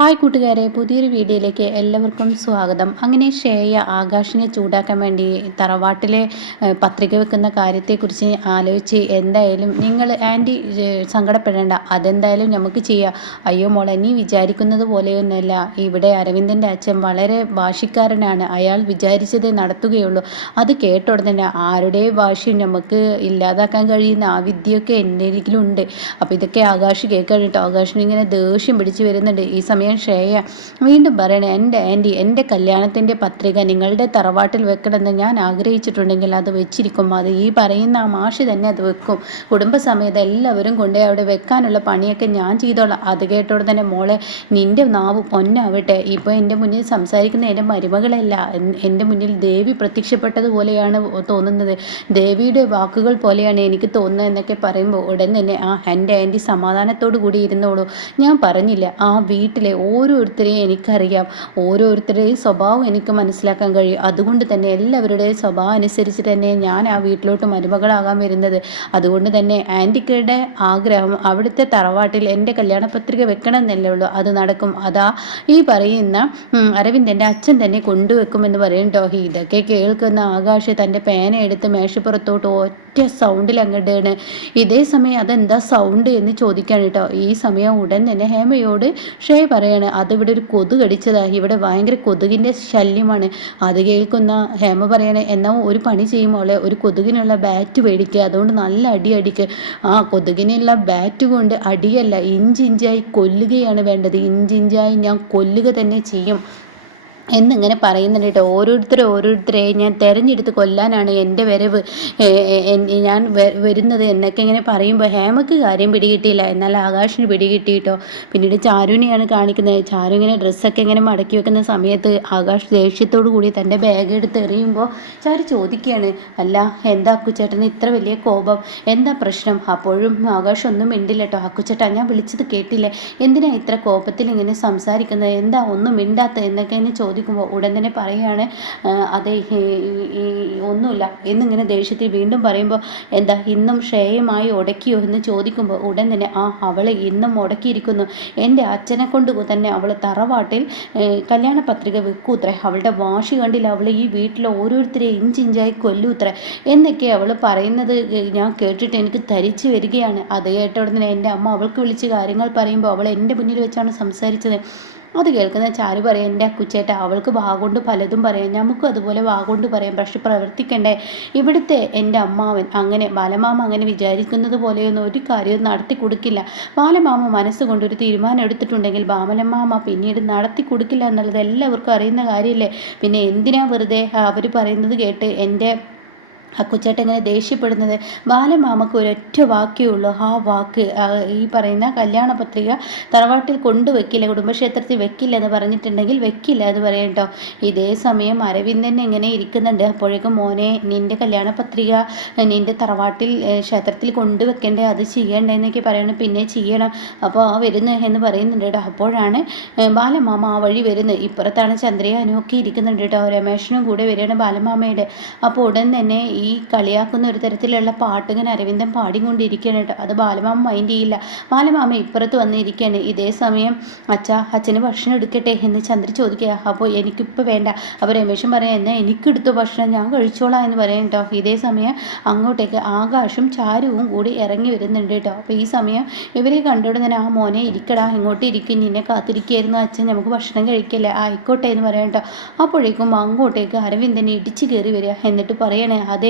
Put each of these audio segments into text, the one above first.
Hi കൂട്ടുകാരെ, പുതിയൊരു വീഡിയോയിലേക്ക് എല്ലാവർക്കും സ്വാഗതം. അങ്ങനെ ശ്രേയ ആകാശിനെ ചൂടാക്കാൻ വേണ്ടി തറവാട്ടിലെ പത്രിക വെക്കുന്ന കാര്യത്തെക്കുറിച്ച് ആലോചിച്ച് എന്തായാലും നിങ്ങൾ ആൻറ്റി സങ്കടപ്പെടേണ്ട, അതെന്തായാലും നമുക്ക് ചെയ്യാം. അയ്യോ മോളെ, നീ വിചാരിക്കുന്നത് പോലെയൊന്നുമല്ല. ഇവിടെ അരവിന്ദൻ്റെ അച്ഛൻ വളരെ വാശിക്കാരനാണ്. അയാൾ വിചാരിച്ചതേ നടത്തുകയുള്ളൂ. അത് കേട്ട ഉടനെ ആരുടെ വാശിയും നമുക്ക് ഇല്ലാതാക്കാൻ കഴിയുന്ന ആ വിദ്യയൊക്കെ എൻ്റെ ഒരിക്കലുണ്ട്. അപ്പോൾ ഇതൊക്കെ ആകാശ് കേൾക്കാൻ കേട്ടോ. ആകാശിന് ഇങ്ങനെ ദേഷ്യം പിടിച്ച് വരുന്നുണ്ട്. ഈ സമയം ശ്രേയ വീണ്ടും പറയണേ, എൻ്റെ ആൻറ്റി, എൻ്റെ കല്യാണത്തിൻ്റെ പത്രിക നിങ്ങളുടെ തറവാട്ടിൽ വെക്കണമെന്ന് ഞാൻ ആഗ്രഹിച്ചിട്ടുണ്ടെങ്കിൽ അത് വെച്ചിരിക്കും. അത് ഈ പറയുന്ന ആ മാഷി തന്നെ അത് വെക്കും. കുടുംബസമേതം എല്ലാവരും കൊണ്ടുപോയി അവിടെ വെക്കാനുള്ള പണിയൊക്കെ ഞാൻ ചെയ്തോളാം. അത് കേട്ടോടെ തന്നെ മോളെ, നിൻ്റെ നാവ് പൊന്നാവട്ടെ. ഇപ്പോൾ എൻ്റെ മുന്നിൽ സംസാരിക്കുന്ന എൻ്റെ മരുമകളല്ല, എൻ്റെ മുന്നിൽ ദേവി പ്രത്യക്ഷപ്പെട്ടതുപോലെയാണ് തോന്നുന്നത്, ദേവിയുടെ വാക്കുകൾ പോലെയാണ് എനിക്ക് തോന്നുന്നത് എന്നൊക്കെ പറയുമ്പോൾ ഉടൻ തന്നെ എൻ്റെ ആൻറ്റി സമാധാനത്തോടു കൂടി ഇരുന്നോളൂ. ഞാൻ പറഞ്ഞില്ല, ആ വീട്ടിലെ ഓരോരുത്തരെയും എനിക്കറിയാം, ഓരോരുത്തരുടെയും സ്വഭാവം എനിക്ക് മനസ്സിലാക്കാൻ കഴിയും. അതുകൊണ്ട് തന്നെ എല്ലാവരുടെയും സ്വഭാവം അനുസരിച്ച് തന്നെ ഞാൻ ആ വീട്ടിലോട്ട് മരുമകളാകാൻ വരുന്നത്. അതുകൊണ്ട് തന്നെ ആൻറ്റിക്കയുടെ ആഗ്രഹം അവിടുത്തെ തറവാട്ടിൽ എൻ്റെ കല്യാണ പത്രിക വെക്കണം എന്നല്ലേ ഉള്ളൂ, അത് നടക്കും. അതാ ഈ പറയുന്ന അരവിന്ദൻ്റെ അച്ഛൻ തന്നെ കൊണ്ടുവെക്കുമെന്ന് പറയണ്ടോ. ഇതൊക്കെ കേൾക്കുന്ന ആകാശ് തൻ്റെ പേന എടുത്ത് മേശപ്പുറത്തോട്ട് ഒറ്റ സൗണ്ടിൽ അങ്ങോട്ടാണ്. ഇതേ സമയം അതെന്താ സൗണ്ട് എന്ന് ചോദിക്കാൻ കേട്ടോ. ഈ സമയം ഉടൻ തന്നെ ഹേമയോട് ഷേ പറയാണ്, അതിവിടെ ഒരു കൊതു കടിച്ചതാ, ഇവിടെ ഭയങ്കര കൊതുകിൻ്റെ ശല്യമാണ്. അത് കേൾക്കുന്ന ഹേമ പറയണേ, എന്നാൽ ഒരു പണി ചെയ്യുമ്പോളെ ഒരു കൊതുകിനുള്ള ബാറ്റ് മേടിക്കുക, അതുകൊണ്ട് നല്ല അടി അടിക്കുക. കൊതുകിനുള്ള ബാറ്റ് കൊണ്ട് അടിയല്ല, ഇഞ്ചിഞ്ചായി കൊല്ലുകയാണ് വേണ്ടത്. ഇഞ്ചിഞ്ചായി ഞാൻ കൊല്ലുക തന്നെ ചെയ്യും എന്നിങ്ങനെ പറയുന്നുണ്ട് കേട്ടോ. ഓരോരുത്തരെ ഞാൻ തിരഞ്ഞെടുത്ത് കൊല്ലാനാണ് എൻ്റെ വരവ്, ഞാൻ വരുന്നത് എന്നൊക്കെ ഇങ്ങനെ പറയുമ്പോൾ ഹേമക്ക് കാര്യം പിടികിട്ടിയില്ല. എന്നാൽ ആകാശിന് പിടികിട്ടി കേട്ടോ. പിന്നീട് ചാരുവിനെയാണ് കാണിക്കുന്നത്. ചാരു ഇങ്ങനെ ഡ്രസ്സൊക്കെ ഇങ്ങനെ മടക്കി വെക്കുന്ന സമയത്ത് ആകാശ് ദേഷ്യത്തോടു കൂടി തൻ്റെ ബാഗ് എടുത്ത് എറിയുമ്പോൾ ചാരു ചോദിക്കുകയാണ്, അല്ല എന്താ അക്കുച്ചേട്ടന് ഇത്ര വലിയ കോപം, എന്താ പ്രശ്നം? അപ്പോഴും ആകാശ് ഒന്നും മിണ്ടില്ല കേട്ടോ. അക്കുച്ചേട്ടാ, ഞാൻ വിളിച്ചത് കേട്ടില്ലേ, എന്തിനാ ഇത്ര കോപത്തിൽ ഇങ്ങനെ സംസാരിക്കുന്നത്, എന്താ ഒന്നും മിണ്ടാത്ത എന്നൊക്കെ ഇങ്ങനെ ചോദിക്കുമ്പോൾ ഉടൻ തന്നെ പറയുകയാണ്, അതെ ഒന്നുമില്ല എന്നിങ്ങനെ ദേഷ്യത്തിൽ വീണ്ടും പറയുമ്പോൾ, എന്താ ഇന്നും ശ്രേയമായി ഉടക്കിയോ എന്ന് ചോദിക്കുമ്പോൾ ഉടൻ തന്നെ അവളെ ഇന്നും ഉടക്കിയിരിക്കുന്നു. എൻ്റെ അച്ഛനെ കൊണ്ട് തന്നെ അവൾ തറവാട്ടിൽ കല്യാണ പത്രിക വെക്കൂത്രേ. അവളുടെ വാശി കണ്ടില്ല, അവൾ ഈ വീട്ടിലെ ഓരോരുത്തരെ ഇഞ്ചിഞ്ചായി കൊല്ലൂത്രേ എന്നൊക്കെ അവൾ പറയുന്നത് ഞാൻ കേട്ടിട്ട് എനിക്ക് തരിച്ചു വരികയാണ്. അത് കേട്ട ഉടനെ എൻ്റെ അമ്മ അവൾക്ക് വിളിച്ച് കാര്യങ്ങൾ പറയുമ്പോൾ അവൾ എൻ്റെ മുന്നിൽ വെച്ചാണ് സംസാരിച്ചത്. അത് കേൾക്കുന്ന ചാരു പറയാം, എൻ്റെ അക്കുച്ചേട്ട, അവൾക്ക് വാഗൊണ്ട് പലതും പറയാം, നമുക്കും അതുപോലെ വാഗൊണ്ട് പറയാം, പക്ഷെ പ്രവർത്തിക്കണ്ടേ? ഇവിടുത്തെ എൻ്റെ അമ്മാവൻ അങ്ങനെ ബാലമാമ അങ്ങനെ വിചാരിക്കുന്നത് പോലെയൊന്നും ഒരു കാര്യവും നടത്തി കൊടുക്കില്ല. ബാലമാമ മനസ്സുകൊണ്ട് ഒരു തീരുമാനം എടുത്തിട്ടുണ്ടെങ്കിൽ ബാലമാമ പിന്നീട് നടത്തി കൊടുക്കില്ല എന്നുള്ളത് എല്ലാവർക്കും അറിയുന്ന കാര്യമില്ലേ. പിന്നെ എന്തിനാ വെറുതെ അവർ പറയുന്നത് കേട്ട് എൻ്റെ അക്കുച്ചേട്ടൻ ഇങ്ങനെ ദേഷ്യപ്പെടുന്നത്? ബാലമാമക്ക് ഒരൊറ്റ വാക്കേ ഉള്ളൂ, ആ വാക്ക് ഈ പറയുന്ന കല്യാണ പത്രിക തറവാട്ടിൽ കൊണ്ടുവെക്കില്ല, കുടുംബക്ഷേത്രത്തിൽ വെക്കില്ല എന്ന് പറഞ്ഞിട്ടുണ്ടെങ്കിൽ വെക്കില്ല എന്ന് പറയട്ടോ. ഇതേ സമയം അരവിന്ദൻ ഇങ്ങനെ ഇരിക്കുന്നുണ്ട്. അപ്പോഴേക്കും മോനെ, നിൻ്റെ കല്യാണ പത്രിക നിൻ്റെ തറവാട്ടിൽ ക്ഷേത്രത്തിൽ കൊണ്ടുവെക്കണ്ടേ, അത് ചെയ്യണ്ടേ എന്നൊക്കെ പറയണം. പിന്നെ ചെയ്യണം, അപ്പോൾ വരുന്നു എന്ന് പറയുന്നുണ്ട് കേട്ടോ. അപ്പോഴാണ് ബാലമാമ ആ വഴി വരുന്നത്. ഇപ്പുറത്താണ് ചന്ദ്രയാനുമൊക്കെ ഇരിക്കുന്നുണ്ട് കേട്ടോ. രമേശനും കൂടെ വരികയാണ് ബാലമാമയുടെ. അപ്പോൾ ഉടൻ തന്നെ ഈ കളിയാക്കുന്ന ഒരു തരത്തിലുള്ള പാട്ടുകൻ അരവിന്ദൻ പാടിക്കൊണ്ടിരിക്കുകയാണ് കേട്ടോ. അത് ബാലമാമ മൈൻഡ് ചെയ്യില്ല. ബാലമാമ ഇപ്പുറത്ത് വന്നിരിക്കുകയാണ്. ഇതേ സമയം അച്ഛന് ഭക്ഷണം എടുക്കട്ടെ എന്ന് ചന്ദ്ര ചോദിക്കുക. അപ്പോൾ എനിക്കിപ്പോൾ വേണ്ട. അപ്പോൾ രമേശൻ പറയാം, എന്നാൽ എനിക്കെടുത്തു ഭക്ഷണം, ഞാൻ കഴിച്ചോളാം എന്ന് പറയാം കേട്ടോ. ഇതേ സമയം അങ്ങോട്ടേക്ക് ആകാശും ചാരുവും കൂടി ഇറങ്ങി വരുന്നുണ്ട് കേട്ടോ. അപ്പോൾ ഈ സമയം ഇവരെ കണ്ടുകൊണ്ട് തന്നെ, മോനെ ഇരിക്കടാ, ഇങ്ങോട്ട് ഇരിക്കും, നിന്നെ കാത്തിരിക്കുകയായിരുന്നു അച്ഛൻ, നമുക്ക് ഭക്ഷണം കഴിക്കില്ല, ആയിക്കോട്ടെ എന്ന് പറയാം കേട്ടോ. അപ്പോഴേക്കും അങ്ങോട്ടേക്ക് അരവിന്ദനെ ഇടിച്ചു കയറി വരിക. എന്നിട്ട് പറയണേ, അതെ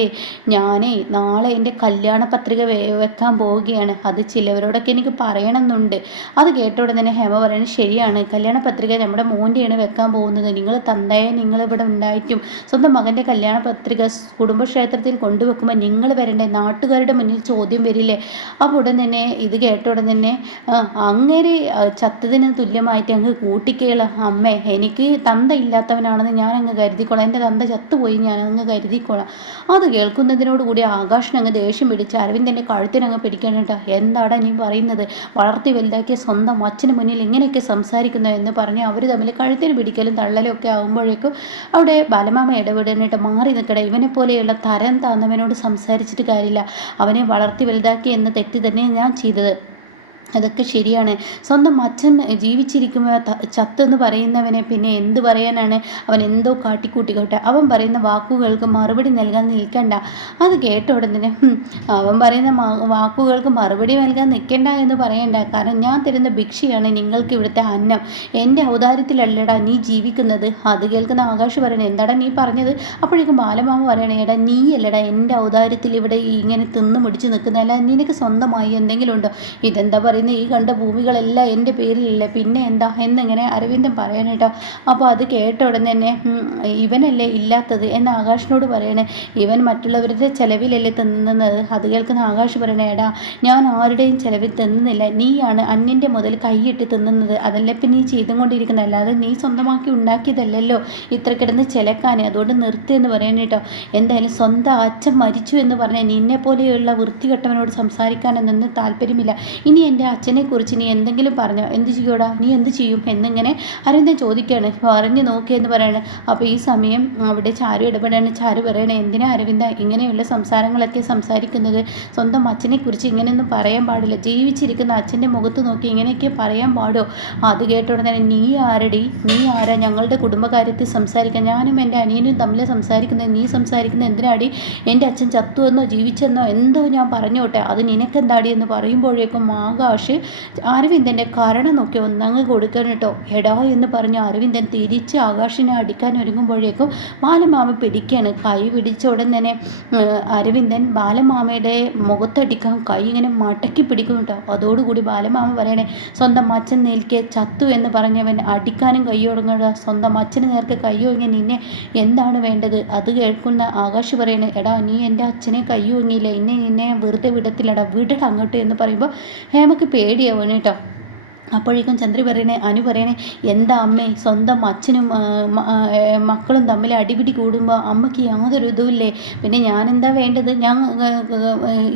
ഞാനേ നാളെ എൻ്റെ കല്യാണ പത്രിക വെക്കാൻ പോവുകയാണ്, അത് ചിലവരോടൊക്കെ എനിക്ക് പറയണമെന്നുണ്ട്. അത് കേട്ട ഉടനെ തന്നെ ഹേമ പറയുന്നത്, ശരിയാണ്, കല്യാണ പത്രിക നമ്മുടെ മോൻ്റെയാണ് വെക്കാൻ പോകുന്നത്, നിങ്ങൾ തന്തയെ നിങ്ങളിവിടെ ഉണ്ടായിട്ടും സ്വന്തം മകൻ്റെ കല്യാണ പത്രിക കുടുംബക്ഷേത്രത്തിൽ കൊണ്ടുവെക്കുമ്പോൾ നിങ്ങൾ വരണ്ടേ, നാട്ടുകാരുടെ മുന്നിൽ ചോദ്യം വരില്ലേ? അപ്പോൾ ഉടൻ തന്നെ ഇത് കേട്ട ഉടൻ തന്നെ അങ്ങനെ ചത്തതിന് തുല്യമായിട്ട് അങ്ങ് കൂട്ടിക്കേള അമ്മേ, എനിക്ക് തന്ത ഇല്ലാത്തവനാണെന്ന് ഞാൻ അങ്ങ് കരുതിക്കോളാം, എൻ്റെ തന്ത ചത്തുപോയി ഞാൻ അങ്ങ് കരുതിക്കോളാം. അത് കേൾക്കുന്നതിനോട് കൂടി ആകാശിനങ്ങ് ദേഷ്യം പിടിച്ച് അരവിന്ദൻ്റെ കഴുത്തിനങ്ങ് പിടിക്കാനായിട്ടാ. എന്താടാ നീ പറയുന്നത്, വളർത്തി വലുതാക്കിയ സ്വന്തം അച്ഛന് മുന്നിൽ ഇങ്ങനെയൊക്കെ സംസാരിക്കുന്നു എന്ന് പറഞ്ഞ് അവർ തമ്മിൽ കഴുത്തിന് പിടിക്കലും തള്ളലും ഒക്കെ ആകുമ്പോഴേക്കും അവിടെ ബാലമാമ ഇടപെടാനായിട്ട് മാറി നിൽക്കട്ടെ. ഇവനെ പോലെയുള്ള തരം താന്നവനോട് സംസാരിച്ചിട്ട് കാര്യമില്ല, അവനെ വളർത്തി വലുതാക്കി എന്ന തെറ്റ് തന്നെ ഞാൻ ചെയ്തത്. അതൊക്കെ ശരിയാണ്. സ്വന്തം അച്ഛൻ ജീവിച്ചിരിക്കുമ്പോൾ ചത്തെന്ന് പറയുന്നവനെ പിന്നെ എന്ത് പറയാനാണ്? അവൻ എന്തോ കാട്ടിക്കൂട്ടിക്കോട്ടെ. അവൻ പറയുന്ന വാക്കുകൾക്ക് മറുപടി നൽകാൻ നിൽക്കണ്ട. അത് കേട്ട ഉടൻ തന്നെ അവൻ പറയുന്ന വാക്കുകൾക്ക് മറുപടി നൽകാൻ നിൽക്കണ്ട എന്ന് പറയണ്ട. കാരണം ഞാൻ തരുന്ന ഭിക്ഷയാണ് നിങ്ങൾക്ക് ഇവിടുത്തെ അന്നം. എൻ്റെ ഔദാര്യത്തിലല്ലടാ നീ ജീവിക്കുന്നത്. അത് കേൾക്കുന്ന ആകാശ് പറയണേ, എന്താടാ നീ പറഞ്ഞത്? അപ്പോഴേക്കും ബാലമാമ പറയണേ, എടാ നീയല്ലടാ എൻ്റെ ഔദാര്യത്തിൽ ഇവിടെ ഇങ്ങനെ തിന്നു മുടിച്ച് നിൽക്കുന്നതല്ല, നിനക്ക് സ്വന്തമായി എന്തെങ്കിലും ഉണ്ടോ? ഇതെന്താ പറയുക, ഈ കണ്ട ഭൂമികളെല്ലാം എൻ്റെ പേരിലില്ല, പിന്നെ എന്താ എന്നിങ്ങനെ അരവിന്ദൻ പറയണേട്ടോ. അപ്പോൾ അത് കേട്ട ഉടൻ തന്നെ ഇവനല്ലേ ഇല്ലാത്തത് എന്ന് ആകാശിനോട് പറയണേ. ഇവൻ മറ്റുള്ളവരുടെ ചെലവിലല്ലേ തിന്നുന്നത്. അത് കേൾക്കുന്ന ആകാശ് പറയണേ, എടാ ഞാൻ ആരുടെയും ചെലവിൽ തിന്നുന്നില്ല, നീയാണ് അന്യൻ്റെ മുതൽ കൈയിട്ട് തിന്നുന്നത്. അതല്ലേ ഇപ്പം നീ ചെയ്തും കൊണ്ടിരിക്കുന്നത്, അല്ലാതെ നീ സ്വന്തമാക്കി ഉണ്ടാക്കിയതല്ലല്ലോ ഇത്ര കിടന്ന് ചിലക്കാൻ. അതുകൊണ്ട് നിർത്തി എന്ന് പറയണേട്ടോ. എന്തായാലും സ്വന്തം അച്ഛൻ മരിച്ചു എന്ന് പറഞ്ഞാൽ നിന്നെ പോലെയുള്ള വൃത്തികെട്ടവനോട് സംസാരിക്കാനൊന്നും താല്പര്യമില്ല. ഇനി എൻ്റെ അച്ഛനെക്കുറിച്ച് നീ എന്തെങ്കിലും പറഞ്ഞോ, എന്ത് ചെയ്യോടാ, നീ എന്ത് ചെയ്യും എന്നിങ്ങനെ അരവിന്ദൻ ചോദിക്കുകയാണ്. പറഞ്ഞു നോക്കിയെന്ന് പറയണേ. അപ്പോൾ ഈ സമയം അവിടെ ചാരു ഇടപെടാണ്. ചാരു പറയണേ, എന്തിനാ അരവിന്ദ ഇങ്ങനെയുള്ള സംസാരങ്ങളൊക്കെ സംസാരിക്കുന്നത്? സ്വന്തം അച്ഛനെക്കുറിച്ച് ഇങ്ങനെയൊന്നും പറയാൻ പാടില്ല. ജീവിച്ചിരിക്കുന്ന അച്ഛൻ്റെ മുഖത്ത് നോക്കി ഇങ്ങനെയൊക്കെ പറയാൻ പാടോ? അത് കേട്ട ഉടനെ നീ ആരടി, നീ ആരാ ഞങ്ങളുടെ കുടുംബകാര്യത്തിൽ സംസാരിക്കാൻ? ഞാനും എൻ്റെ അനിയനും തമ്മിൽ സംസാരിക്കുന്നത്, നീ സംസാരിക്കുന്നത് എന്തിനാടി? എൻ്റെ അച്ഛൻ ചത്തുവെന്നോ ജീവിച്ചെന്നോ എന്തോ ഞാൻ പറഞ്ഞോട്ടെ, അത് നിനക്കെന്താടി എന്ന് പറയുമ്പോഴേക്കും ആകാശ് അരവിന്ദൻ്റെ കരണം നോക്കി ഒന്നങ്ങ് കൊടുക്കണം കേട്ടോ. എടാ എന്ന് പറഞ്ഞ് അരവിന്ദൻ തിരിച്ച് ആകാശിനെ അടിക്കാൻ ഒരുങ്ങുമ്പോഴേക്കും ബാലമാമ പിടിക്കുകയാണ്. കൈ പിടിച്ച ഉടൻ തന്നെ അരവിന്ദൻ ബാലമാമയുടെ മുഖത്തടിക്കാൻ കൈ ഇങ്ങനെ മടക്കി പിടിക്കും കേട്ടോ. അതോടുകൂടി ബാലമാമ പറയണേ, സ്വന്തം അച്ഛൻ നിൽക്കെ ചത്തു എന്ന് പറഞ്ഞവൻ അടിക്കാനും കൈ ഒടുങ്ങുക. സ്വന്തം അച്ഛന് നേർക്ക് കൈ ഒഴുങ്ങി നിന്നെ എന്താണ് വേണ്ടത്? അത് കേൾക്കുന്ന ആകാശ് പറയണേ, എടാ നീ എൻ്റെ അച്ഛനെ കൈ ഒങ്ങിയില്ല, നിന്നെ വെറുതെ വിടത്തില്ലടാ, വിടട അങ്ങോട്ട് എന്ന് പറയുമ്പോൾ ഹേമക്ക് പേടിയാവണം കേട്ടോ. അപ്പോഴേക്കും ചന്ദ്രി പറയണേ, അനു പറയണേ, എന്താ അമ്മേ സ്വന്തം അച്ഛനും മക്കളും തമ്മിൽ അടിപിടി കൂടുമ്പോൾ അമ്മയ്ക്ക് യാതൊരു ഇതുമില്ലേ? പിന്നെ ഞാനെന്താ വേണ്ടത്? ഞാൻ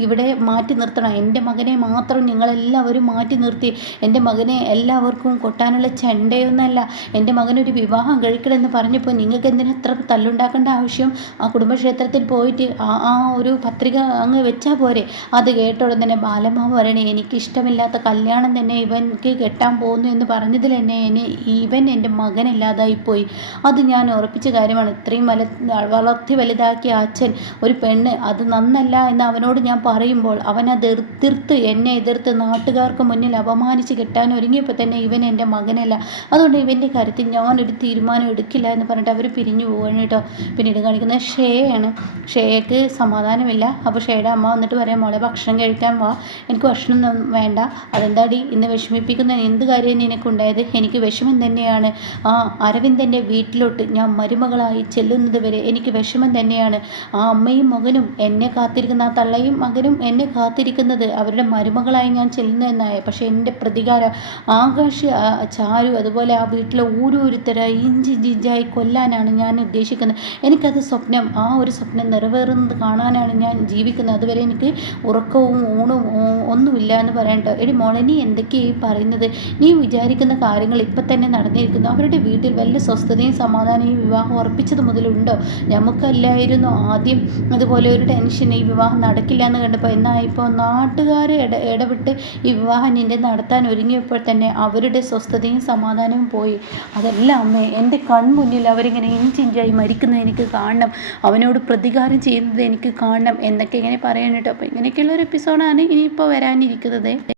ഇവിടെ മാറ്റി നിർത്തണം? എൻ്റെ മകനെ മാത്രം നിങ്ങളെല്ലാവരും മാറ്റി നിർത്തി. എൻ്റെ മകനെ എല്ലാവർക്കും കൊട്ടാനുള്ള ചെണ്ടയൊന്നല്ല. എൻ്റെ മകനൊരു വിവാഹം കഴിക്കണമെന്ന് പറഞ്ഞപ്പോൾ നിങ്ങൾക്ക് എന്തിനാ എത്ര തല്ലുണ്ടാക്കേണ്ട ആവശ്യം? ആ കുടുംബക്ഷേത്രത്തിൽ പോയിട്ട് ആ ഒരു പത്രിക അങ്ങ് വെച്ചാൽ പോരെ? അത് കേട്ട ഉടൻ തന്നെ ബാലമാവ് പറയണേ, എനിക്കിഷ്ടമില്ലാത്ത കല്യാണം തന്നെ ഇവൻക്ക് കെട്ടാൻ പോകുന്നു എന്ന് പറഞ്ഞതിൽ തന്നെ ഇവൻ എൻ്റെ മകനില്ലാതായിപ്പോയി. അത് ഞാൻ ഉറപ്പിച്ച കാര്യമാണ്. ഇത്രയും വളർത്തി വലുതാക്കിയ അച്ഛൻ ഒരു പെണ്ണ് അത് നന്നല്ല എന്ന് അവനോട് ഞാൻ പറയുമ്പോൾ അവൻ അത് എന്നെ എതിർത്ത് നാട്ടുകാർക്ക് മുന്നിൽ അപമാനിച്ച് കെട്ടാൻ ഒരുങ്ങിയപ്പോൾ തന്നെ ഇവൻ എൻ്റെ മകനല്ല. അതുകൊണ്ട് ഇവൻ്റെ കാര്യത്തിൽ ഞാനൊരു തീരുമാനം എടുക്കില്ല എന്ന് പറഞ്ഞിട്ട് അവർ പിരിഞ്ഞു പോവാണ് കേട്ടോ. പിന്നീട് കാണിക്കുന്നത് ഷേയാണ്. ഷേക്ക് സമാധാനമില്ല. അപ്പോൾ ഷേയുടെ അമ്മ വന്നിട്ട് പറയാം, മോളെ ഭക്ഷണം കഴിക്കാൻ വാ, എനിക്ക് ഭക്ഷണം വേണ്ട. അതെന്താടി ഇന്ന് വിഷമിപ്പിക്കുന്ന എന്ത് കാര്യം നിനക്കുണ്ടായത്? എനിക്ക് വിഷമം തന്നെയാണ്. ആ അരവിന്ദൻ്റെ വീട്ടിലോട്ട് ഞാൻ മരുമകളായി ചെല്ലുന്നത് വരെ എനിക്ക് വിഷമം തന്നെയാണ്. ആ അമ്മയും മകനും എന്നെ കാത്തിരിക്കുന്ന, ആ തള്ളയും മകനും എന്നെ കാത്തിരിക്കുന്നത് അവരുടെ മരുമകളായി ഞാൻ ചെല്ലുന്നതെന്നായ. പക്ഷേ എൻ്റെ പ്രതികാരം ആകാശ്, ചാരു, അതുപോലെ ആ വീട്ടിലെ ഓരോരുത്തരെ ഇഞ്ചി ജിഞ്ചായി കൊല്ലാനാണ് ഞാൻ ഉദ്ദേശിക്കുന്നത്. എനിക്കത് സ്വപ്നം, ആ ഒരു സ്വപ്നം നിറവേറുന്നത് കാണാനാണ് ഞാൻ ജീവിക്കുന്നത്. അതുവരെ എനിക്ക് ഉറക്കവും ഊണും ഒന്നുമില്ല എന്ന് പറയണ്ട. എടി മോളെ, നീ എന്തൊക്കെയായി പറയുന്നത്? നീ വിചാരിക്കുന്ന കാര്യങ്ങൾ ഇപ്പം തന്നെ നടന്നിരിക്കുന്നു. അവരുടെ വീട്ടിൽ വല്ല സ്വസ്ഥതയും സമാധാനവും ഈ വിവാഹം ഉറപ്പിച്ചത് മുതലുണ്ടോ? നമുക്കല്ലായിരുന്നു ആദ്യം അതുപോലെ ഒരു ടെൻഷൻ, ഈ വിവാഹം നടക്കില്ല എന്ന് കണ്ടപ്പോൾ. എന്നാൽ ഇപ്പോൾ നാട്ടുകാർ ഇടപെട്ട് ഈ വിവാഹം നിന്റെ നടത്താൻ ഒരുങ്ങിയപ്പോൾ തന്നെ അവരുടെ സ്വസ്ഥതയും സമാധാനവും പോയി. അതെല്ലാം അമ്മേ എൻ്റെ കൺമുന്നിൽ അവരിങ്ങനെ ഇഞ്ചിഞ്ചായി മരിക്കുന്നത് എനിക്ക് കാണണം, അവനോട് പ്രതികാരം ചെയ്യുന്നത് എനിക്ക് കാണണം എന്നൊക്കെ ഇങ്ങനെ പറയാൻ കേട്ടോ. അപ്പോൾ ഇങ്ങനെയൊക്കെയുള്ള ഒരു എപ്പിസോഡാണ് ഇനിയിപ്പോൾ വരാനിരിക്കുന്നത്.